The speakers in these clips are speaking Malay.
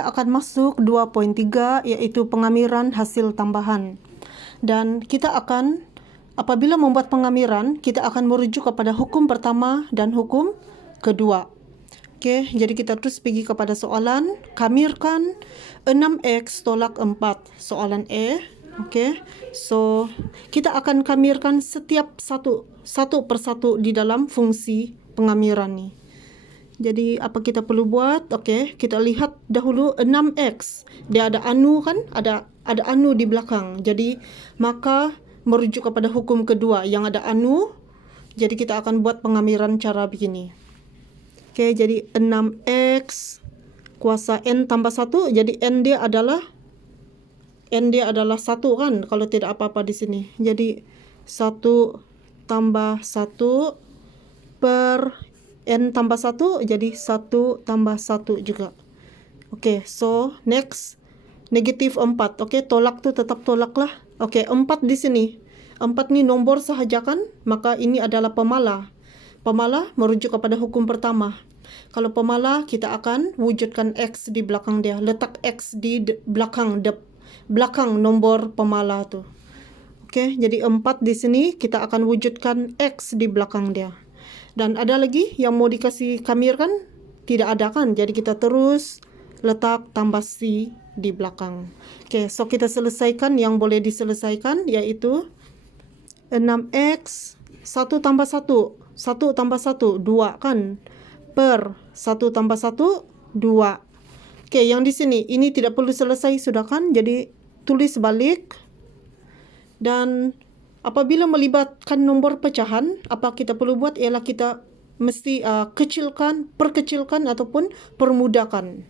kita akan masuk 2.3 yaitu pengamiran hasil tambahan. Dan kita akan, apabila membuat pengamiran, kita akan merujuk kepada hukum pertama dan hukum kedua. Okey, jadi kita terus pergi kepada soalan. Kamirkan 6x tolak 4. Soalan A. Okey, so kita akan kamirkan setiap satu persatu di dalam fungsi pengamiran ni. Jadi apa kita perlu buat? Okey, kita lihat dahulu 6x. Dia ada anu kan? Ada anu di belakang. Jadi maka merujuk kepada hukum kedua yang ada anu. Jadi kita akan buat pengamiran cara begini. Okey, jadi 6x kuasa n tambah 1. Jadi n dia adalah 1 kan, kalau tidak apa-apa di sini. Jadi 1 tambah 1 per n tambah 1, jadi 1 tambah 1 juga. Okey, so next, negatif 4. Okey, tolak tu tetap tolak lah. Okey, 4 di sini. 4 ni nombor sahaja kan, maka ini adalah pemalah. Pemalah merujuk kepada hukum pertama. Kalau pemalah, kita akan wujudkan X di belakang dia. Letak X di belakang nombor pemalah tu. Okey, jadi 4 di sini, kita akan wujudkan X di belakang dia. Dan ada lagi yang mau dikasih kamirkan? Tidak ada kan? Jadi kita terus letak tambah C di belakang. Okey, so kita selesaikan yang boleh diselesaikan, iaitu 6x 1 tambah 1. 1 tambah 1, 2 kan? Per 1 tambah 1, 2. Okey, yang di sini, ini tidak perlu selesai sudah kan? Jadi, tulis balik. Dan apabila melibatkan nombor pecahan, apa kita perlu buat ialah kita mesti perkecilkan ataupun permudahkan.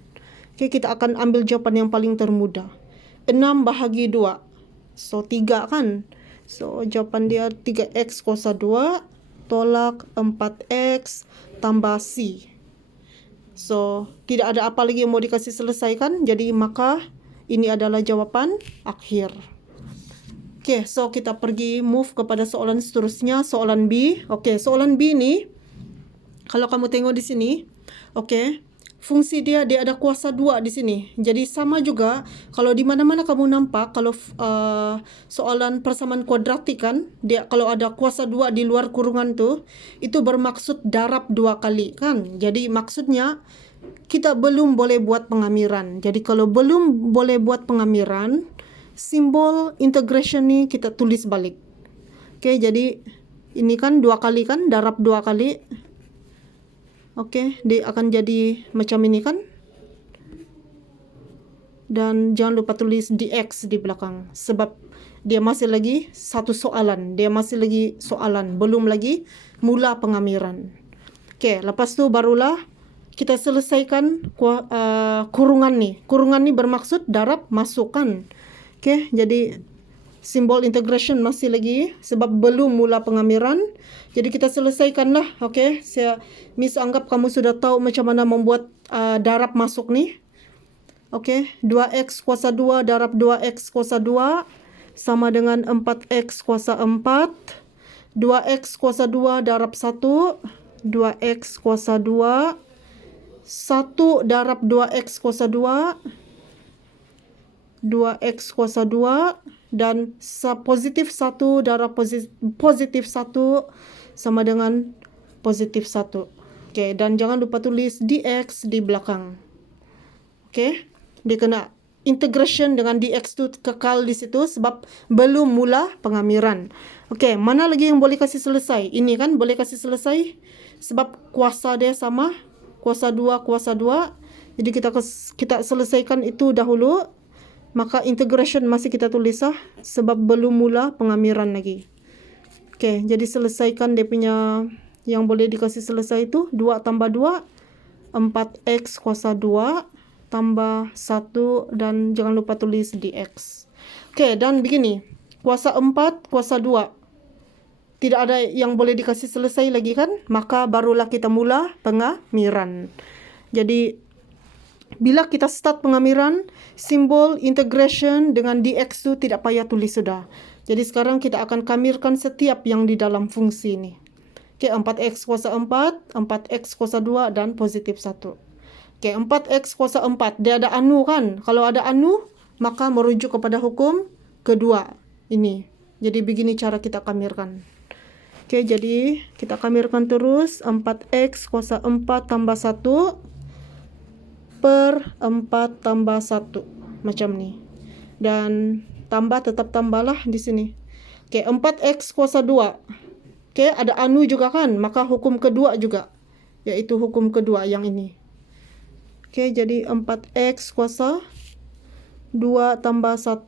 Okey, kita akan ambil jawapan yang paling termudah. 6 bahagi 2. So, 3 kan? So, jawapan dia 3x kuasa 2 tolak 4x tambah C. So, tidak ada apa lagi yang mau dikasih selesaikan. Jadi, maka ini adalah jawapan akhir. Okey, so kita pergi move kepada soalan seterusnya, soalan B. Okey, soalan B ni, kalau kamu tengok di sini, okey, fungsi dia ada kuasa 2 di sini. Jadi sama juga kalau di mana-mana kamu nampak kalau soalan persamaan kuadratik kan, dia kalau ada kuasa 2 di luar kurungan tu, itu bermaksud darab 2 kali kan. Jadi maksudnya kita belum boleh buat pengamiran. Jadi kalau belum boleh buat pengamiran, simbol integration ni kita tulis balik. Okey, jadi ini kan 2 kali kan, darab 2 kali. Okey, dia akan jadi macam ini kan. Dan jangan lupa tulis dx di belakang. Sebab dia masih lagi satu soalan. Dia masih lagi soalan. Belum lagi mula pengamiran. Okey, lepas tu barulah kita selesaikan kurungan ni. Kurungan ni bermaksud darab masuk kan. Okey, jadi simbol integration masih lagi sebab belum mula pengamiran. Jadi kita selesaikanlah. Okey, Miss anggap kamu sudah tahu macam mana membuat darab masuk ni. Okey, 2x kuasa 2 darab 2x kuasa 2 sama dengan 4x kuasa 4. 2x kuasa 2 darab 1. 2x kuasa 2. 1 darab 2x kuasa 2. 2x kuasa 2. Dan positif 1 darab positif 1 sama dengan positif 1. Okey, dan jangan lupa tulis dx di belakang. Okey, dia kena integration dengan dx tu kekal di situ sebab belum mula pengamiran. Okey, mana lagi yang boleh kasih selesai? Ini kan boleh kasih selesai sebab kuasa dia sama. Kuasa 2, kuasa 2. Jadi kita selesaikan itu dahulu. Maka integration masih kita tulis sebab belum mula pengamiran lagi. Okey, jadi selesaikan dia punya yang boleh dikasih selesai itu 2 tambah 2 4x kuasa 2 tambah 1 dan jangan lupa tulis dx. Okey, dan begini. Kuasa 4 kuasa 2. Tidak ada yang boleh dikasih selesai lagi kan? Maka barulah kita mula pengamiran. Jadi bila kita start pengamiran, simbol integration dengan dx tu tidak payah tulis sudah. Jadi sekarang kita akan kamirkan setiap yang di dalam fungsi ini. Okey, 4x kuasa 4, 4x kuasa 2 dan positif 1. Oke, 4X kuasa 4. Dia ada anu kan? Kalau ada anu, maka merujuk kepada hukum kedua. Ini. Jadi begini cara kita kamirkan. Oke, jadi kita kamirkan terus. 4X kuasa 4 tambah 1 per 4 tambah 1. Macam ni. Dan tambah tetap tambahlah di sini. Oke, 4X kuasa 2. Oke, ada anu juga kan? Maka hukum kedua juga. Yaitu hukum kedua yang ini. Oke, jadi 4X kuasa 2 tambah 1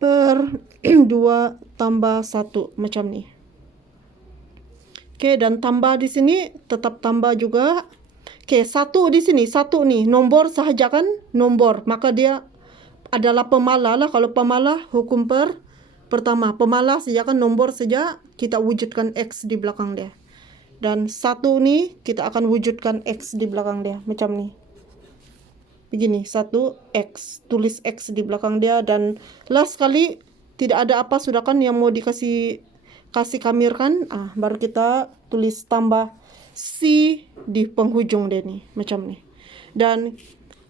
per 2 tambah 1. Macam ni. Oke, dan tambah di sini tetap tambah juga. Oke, 1 di sini. 1 nih, nombor sahaja kan? Nombor. Maka dia adalah pemalah lah. Kalau pemalah, hukum pertama. Pemalah saja kan nombor saja. Kita wujudkan X di belakang dia. Dan 1 nih kita akan wujudkan X di belakang dia. Macam ni. Begini, 1X. Tulis X di belakang dia. Dan last kali tidak ada apa sudah kan yang mau kasih kamirkan. Baru kita tulis tambah C di penghujung dia nih. Macam ni. Dan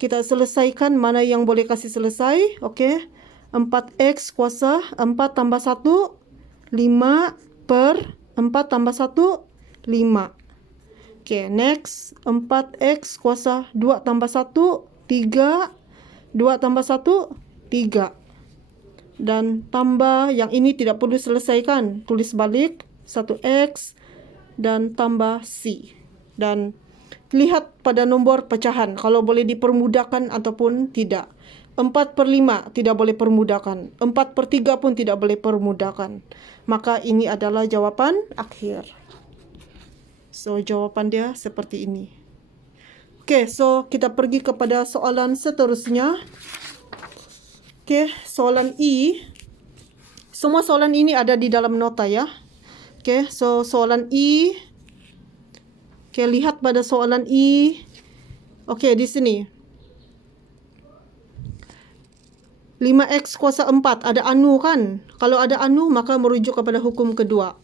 kita selesaikan mana yang boleh kasih selesai. Oke. 4X kuasa 4 tambah 1. 5 per 4 tambah 1. 5. Oke, next. 4X kuasa 2 tambah 1, 3. 2 tambah 1, 3. Dan tambah, yang ini tidak perlu selesaikan. Tulis balik, 1X dan tambah C. Dan lihat pada nombor pecahan, kalau boleh dipermudahkan ataupun tidak. 4 per 5 tidak boleh permudahkan. 4 per 3 pun tidak boleh permudahkan. Maka ini adalah jawapan akhir. So, jawapan dia seperti ini. Oke, so kita pergi kepada soalan seterusnya. Oke, soalan I. Semua soalan ini ada di dalam nota ya. Oke, so soalan I. Oke, lihat pada soalan I. Oke, di sini. 5X kuasa 4. Ada anu kan? Kalau ada anu, maka merujuk kepada hukum kedua.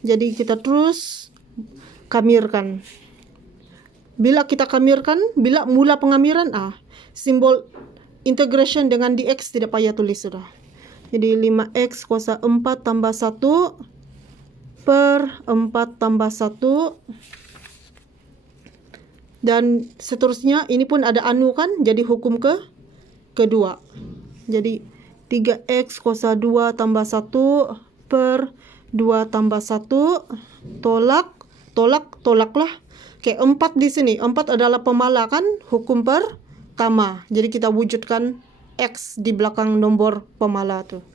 Jadi kita terus kamirkan. Bila kita kamirkan, bila mula pengamiran, simbol integration dengan dx tidak payah tulis sudah. Jadi 5x kuasa 4 tambah 1 per 4 tambah 1. Dan seterusnya, ini pun ada anu kan, jadi hukum kedua. Jadi 3x kuasa 2 tambah 1 per 2 tambah 1. Tolaklah. Oke, 4 di sini. 4 adalah pemalah kan? Hukum pertama. Jadi kita wujudkan X di belakang nombor pemalah tuh.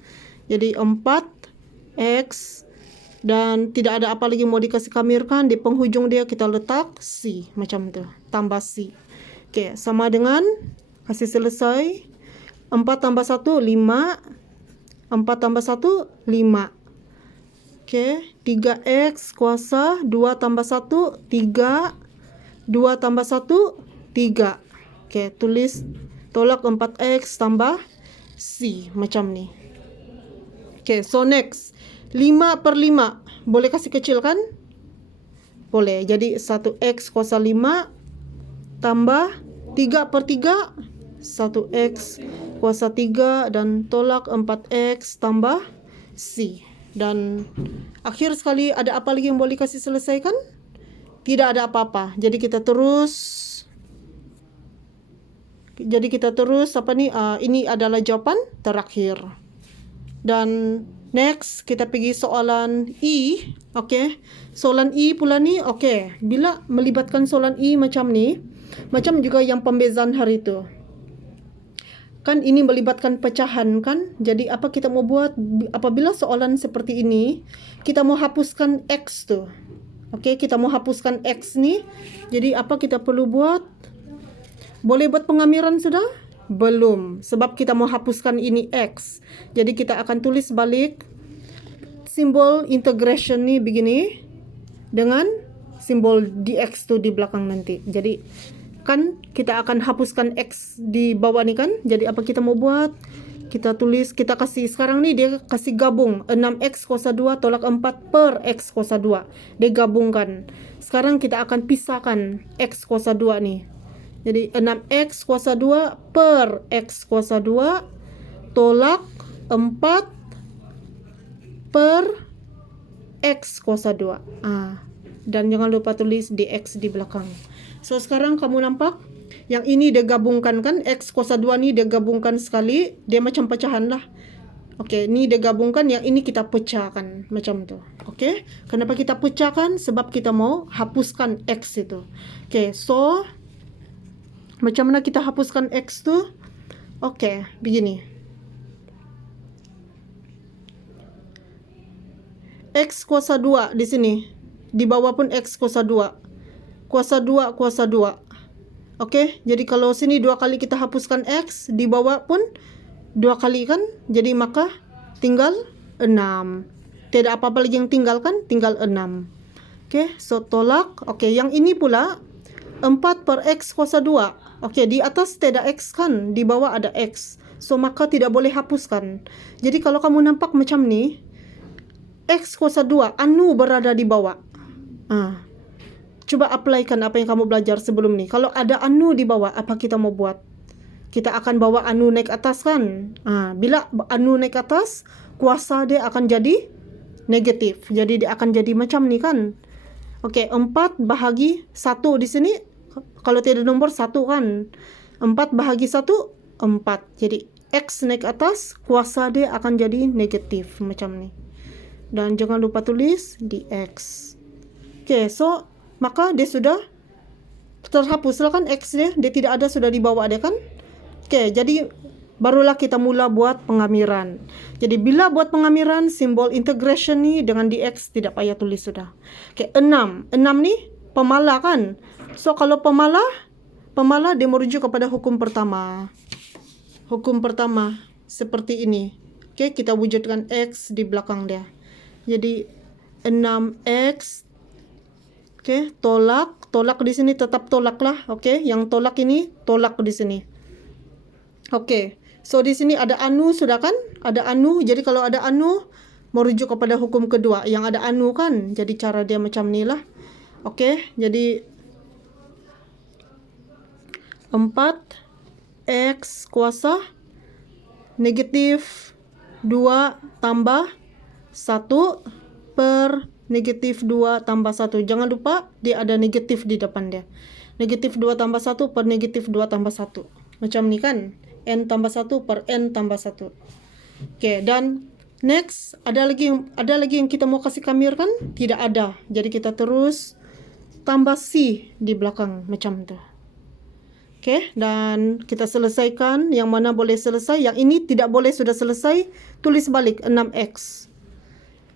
Jadi 4X. Dan tidak ada apa lagi mau dikasih kamirkan. Di penghujung dia kita letak C. Macam tuh. Tambah C. Oke, sama dengan kasih selesai. 4 tambah 1, 5. 4 tambah 1, 5. Oke, 3x kuasa 2 tambah 1, 3. 2 tambah 1, 3. Oke, tulis tolak 4x tambah C. Macam ni. Oke, so next. 5 per 5. Boleh kasih kecil kan? Boleh. Jadi 1x kuasa 5 tambah 3 per 3. 1x kuasa 3 dan tolak 4x tambah C. Dan akhir sekali, ada apa lagi yang boleh kasih selesaikan? Tidak ada apa-apa. Jadi kita terus ini adalah jawapan terakhir. Dan next kita pergi soalan I. Oke. Soalan I pula ni, oke. Bila melibatkan soalan I macam ni, macam juga yang pembezaan hari itu. Kan ini melibatkan pecahan kan? Jadi apa kita mau buat apabila soalan seperti ini, kita mau hapuskan X tuh. Oke, kita mau hapuskan X nih. Jadi apa kita perlu buat? Boleh buat pengamiran sudah? Belum. Sebab kita mau hapuskan ini X. Jadi kita akan tulis balik simbol integration nih begini. Dengan simbol dx tuh di belakang nanti. Jadi kan kita akan hapuskan X di bawah nih kan. Jadi apa kita mau buat? Kita tulis, kita kasih sekarang nih dia kasih gabung 6x kuasa 2 tolak 4 per x kuasa 2. Dia gabungkan. Sekarang kita akan pisahkan x kuasa 2 nih. Jadi 6X kuasa 2 per X kuasa 2 tolak 4 per X kuasa 2. Dan jangan lupa tulis dx di belakang. So sekarang kamu nampak yang ini dia gabungkan kan, X kuasa 2 ni dia gabungkan sekali, dia macam pecahan lah. Okey, ni dia gabungkan, yang ini kita pecahkan macam tu. Okey, kenapa kita pecahkan? Sebab kita mau hapuskan X itu. Okey, so macam mana kita hapuskan X tu? Okey, begini. X kuasa 2 di sini. Di bawah pun X kuasa 2. Kuasa 2, kuasa 2. Okey, jadi kalau sini 2 kali kita hapuskan X, di bawah pun 2 kali kan? Jadi maka tinggal 6. Tidak apa-apa lagi yang tinggal kan? Tinggal 6. Okey, so tolak. Okey, yang ini pula 4 per X kuasa 2. Okey, di atas tidak X kan? Di bawah ada X. So maka tidak boleh hapuskan. Jadi kalau kamu nampak macam ni, X kuasa 2, anu berada di bawah. Coba applykan apa yang kamu belajar sebelum ni. Kalau ada anu di bawah, apa kita mau buat? Kita akan bawa anu naik atas kan? Bila anu naik atas, kuasa dia akan jadi negatif. Jadi dia akan jadi macam ni kan? Okey, 4 bahagi 1 di sini. Kalau tidak nombor 1 kan? 4 bahagi 1, 4. Jadi X naik atas, kuasa dia akan jadi negatif macam ni. Dan jangan lupa tulis dx. Okey, so maka dia sudah terhapus lah kan X dia. Dia tidak ada, sudah di bawah dia kan. Okey, jadi barulah kita mula buat pengamiran. Jadi bila buat pengamiran, simbol integration ni dengan dx tidak payah tulis sudah. Okey, 6. 6 ni pemala kan. So kalau pemala dia merujuk kepada hukum pertama. Hukum pertama seperti ini. Okey, kita wujudkan X di belakang dia. Jadi 6X. Okey, tolak di sini tetap tolak lah. Okey, yang tolak ini tolak di sini. Okey, so di sini ada anu sudah kan? Ada anu. Jadi kalau ada anu merujuk kepada hukum kedua. Yang ada anu kan? Jadi cara dia macam ni lah. Okey, jadi 4X kuasa negatif 2 tambah 1 per negatif 2 tambah 1. Jangan lupa dia ada negatif di depan dia. Negatif 2 tambah 1 per negatif 2 tambah 1. Macam ni kan? N tambah 1 per N tambah 1. Okey, dan next, ada lagi yang kita mau kasih kamir kan? Tidak ada. Jadi kita terus tambah C di belakang macam tu. Okey, dan kita selesaikan. Yang mana boleh selesai, yang ini tidak boleh, sudah selesai, tulis balik 6X.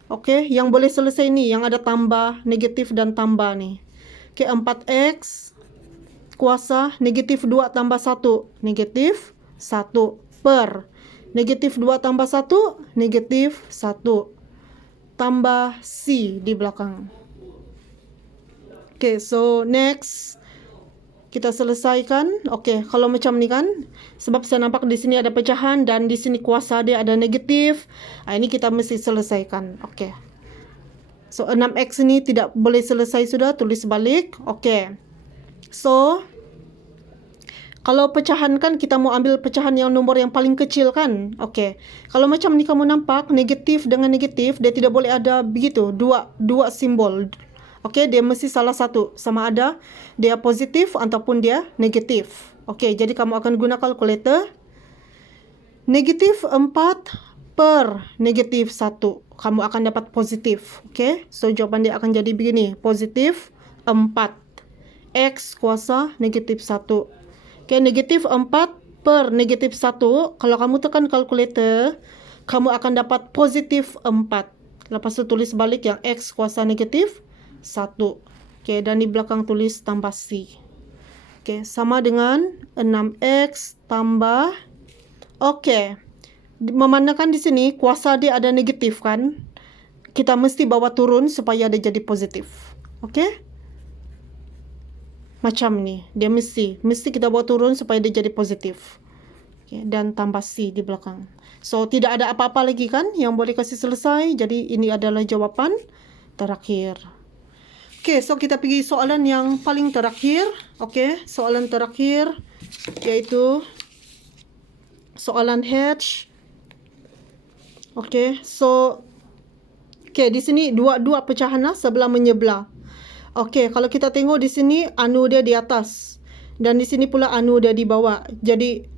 Okey, yang boleh selesai ni, yang ada tambah, negatif dan tambah ni. Okey, 4X kuasa negatif 2 tambah 1. Negatif 1 per negatif 2 tambah 1. Negatif 1 tambah C di belakang. Okey, so next. Kita selesaikan. Okey, kalau macam ni kan, sebab saya nampak di sini ada pecahan dan di sini kuasa dia ada negatif. Ini kita mesti selesaikan. Okey. So 6x ni tidak boleh selesai sudah, tulis balik. Okey. So kalau pecahan kan kita mau ambil pecahan yang nomor yang paling kecil kan. Okey. Kalau macam ni kamu nampak negatif dengan negatif, dia tidak boleh ada begitu dua simbol. Okey, dia mesti salah satu, sama ada dia positif ataupun dia negatif. Okey, jadi kamu akan guna kalkulator. Negatif 4 per negatif 1. Kamu akan dapat positif. Okey, so jawapan dia akan jadi begini. Positif 4. X kuasa negatif 1. Okey, negatif 4 per negatif 1. Kalau kamu tekan kalkulator, kamu akan dapat positif 4. Lepas tu tulis balik yang X kuasa negatif 1. Okey, dan di belakang tulis tambah C. Okey, sama dengan 6X tambah. Okey, memandangkan di sini kuasa dia ada negatif kan, kita mesti bawa turun supaya dia jadi positif. Okey, macam ni, dia mesti kita bawa turun supaya dia jadi positif. Okey, dan tambah C di belakang. So tidak ada apa-apa lagi kan yang boleh kasih selesai. Jadi ini adalah jawapan terakhir. Okay, so kita pergi soalan yang paling terakhir. Okay, soalan terakhir yaitu soalan H. Okay, so di sini dua pecahan lah, sebelah menyebelah. Okay, kalau kita tengok di sini anu dia di atas dan di sini pula anu dia di bawah. Jadi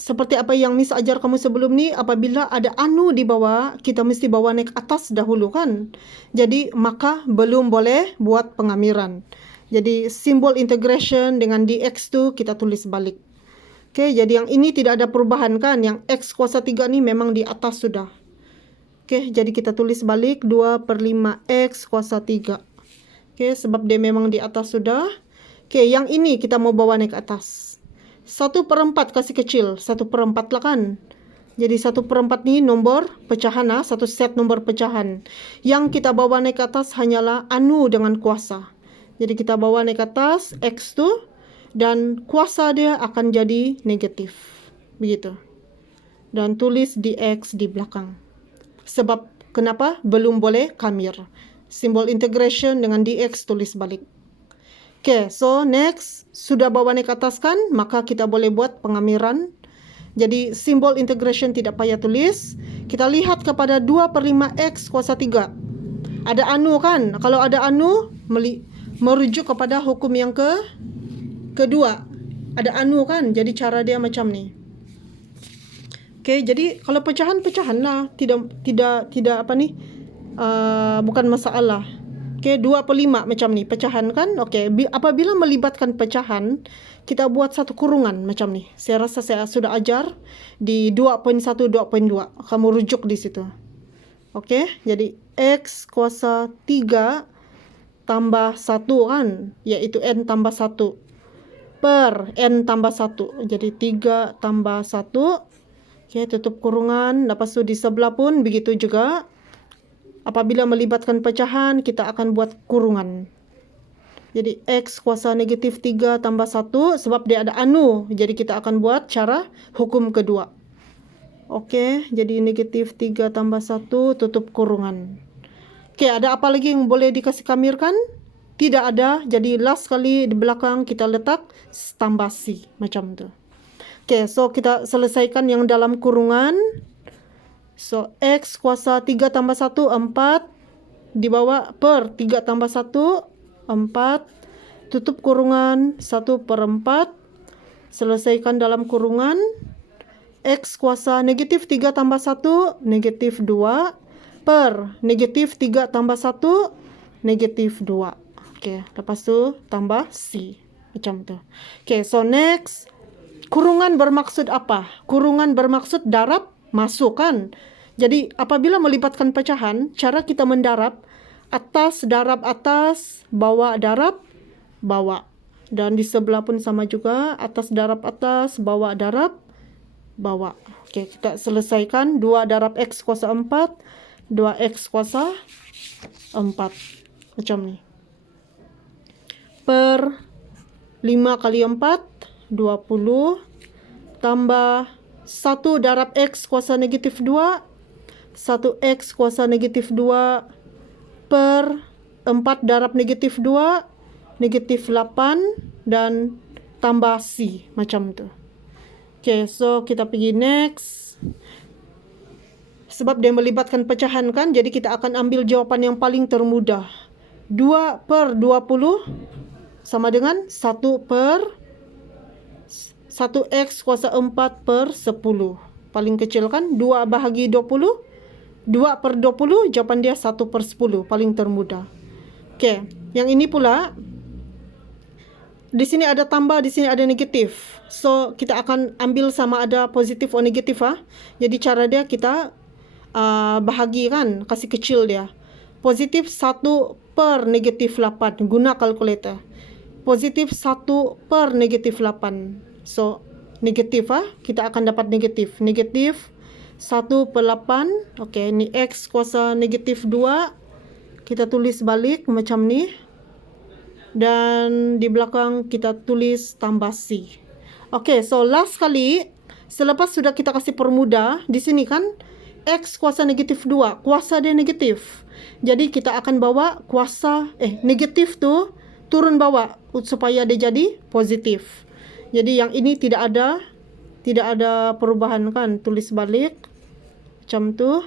seperti apa yang Miss ajar kamu sebelum ni, apabila ada anu di bawah, kita mesti bawa naik atas dahulu kan. Jadi maka belum boleh buat pengamiran. Jadi simbol integration dengan dx tu kita tulis balik. Okay, jadi yang ini tidak ada perubahan kan. Yang x kuasa 3 ni memang di atas sudah. Okay, jadi kita tulis balik 2/5 x kuasa 3. Okay, sebab dia memang di atas sudah. Okay, yang ini kita mau bawa naik atas. 1/4 kasih kecil, 1/4 lah kan. Jadi 1/4 ni nombor pecahan lah, satu set nombor pecahan. Yang kita bawa naik ke atas hanyalah anu dengan kuasa. Jadi kita bawa naik ke atas x tu dan kuasa dia akan jadi negatif. Begitu. Dan tulis dx di belakang. Sebab kenapa? Belum boleh kamir. Simbol integration dengan dx tulis balik. Okay, so next, sudah bawa naik ke atas kan, maka kita boleh buat pengamiran. Jadi simbol integration tidak payah tulis. Kita lihat kepada 2/5 x kuasa 3. Ada anu kan? Kalau ada anu, merujuk kepada hukum yang kedua. Ada anu kan? Jadi cara dia macam ni. Okay, jadi kalau pecahan-pecahan lah, tidak apa ni? Bukan masalah. Okay, 2/5 macam ni, pecahan kan? Okay, apabila melibatkan pecahan, kita buat satu kurungan macam ni. Saya rasa saya sudah ajar di 2.1, 2.2. Kamu rujuk di situ. Okay, jadi x kuasa 3 tambah 1 kan? Iaitu n tambah 1 per n tambah 1. Jadi 3 tambah 1. Okay, tutup kurungan. Lepas tu di sebelah pun begitu juga. Apabila melibatkan pecahan, kita akan buat kurungan. Jadi x kuasa negatif 3 tambah 1 sebab dia ada anu. Jadi kita akan buat cara hukum kedua. Okey, jadi negatif 3 tambah 1 tutup kurungan. Okey, ada apa lagi yang boleh dikasih kamirkan? Tidak ada. Jadi last kali di belakang kita letak tambah C macam tu. Okey, so kita selesaikan yang dalam kurungan. So, x kuasa 3 tambah 1, 4. Di bawah per 3 tambah 1, 4. Tutup kurungan 1/4. Selesaikan dalam kurungan. X kuasa negatif 3 tambah 1, negatif 2. Per negatif 3 tambah 1, negatif 2. Okey, lepas tu tambah C. Macam tu. Okey, so next. Kurungan bermaksud apa? Kurungan bermaksud darab masuk kan? Jadi apabila melibatkan pecahan, cara kita mendarab atas darab atas, bawah darab bawah. Dan di sebelah pun sama juga, atas darab atas, bawah darab bawah. Okey, kita selesaikan 2 darab x kuasa 4, 2x kuasa 4. Macam ni. Per 5 kali 4, 20 tambah 1 darab x kuasa negatif 2, 1x kuasa negatif 2 per 4 darab negatif 2, negatif 8 dan tambah C macam tu. Okay, so kita pergi next. Sebab dia melibatkan pecahan kan, jadi kita akan ambil jawapan yang paling termudah. 2/20 sama dengan 1x kuasa 4 per 10. Paling kecil kan? 2 bahagi 20. 2/20, jawapan dia 1/10. Paling termudah. Okey, yang ini pula. Di sini ada tambah, di sini ada negatif. So, kita akan ambil sama ada positif atau negatif. Jadi, cara dia kita bahagi kan? Kasih kecil dia. Positif 1 per negatif 8. Guna kalkulator. Positif 1 per negatif 8. So, negatif kita akan dapat negatif. Negatif 1/8. Okey, ni x kuasa negatif 2. Kita tulis balik macam ni. Dan di belakang kita tulis tambah C. Okey, so last kali, selepas sudah kita kasih permudah, di sini kan, X kuasa negatif 2, kuasa dia negatif. Jadi kita akan bawa kuasa negatif tuh turun bawa supaya dia jadi positif. Jadi yang ini tidak ada perubahan kan, tulis balik macam tu.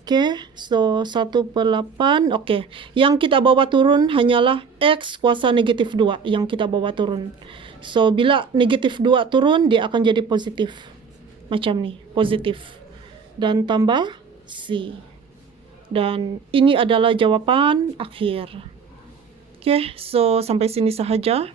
Okey, so 1/8. Okey, yang kita bawa turun hanyalah X kuasa negatif 2 yang kita bawa turun. So bila negatif 2 turun, dia akan jadi positif macam ni, positif, dan tambah C. Dan ini adalah jawapan akhir. Okey, so sampai sini sahaja.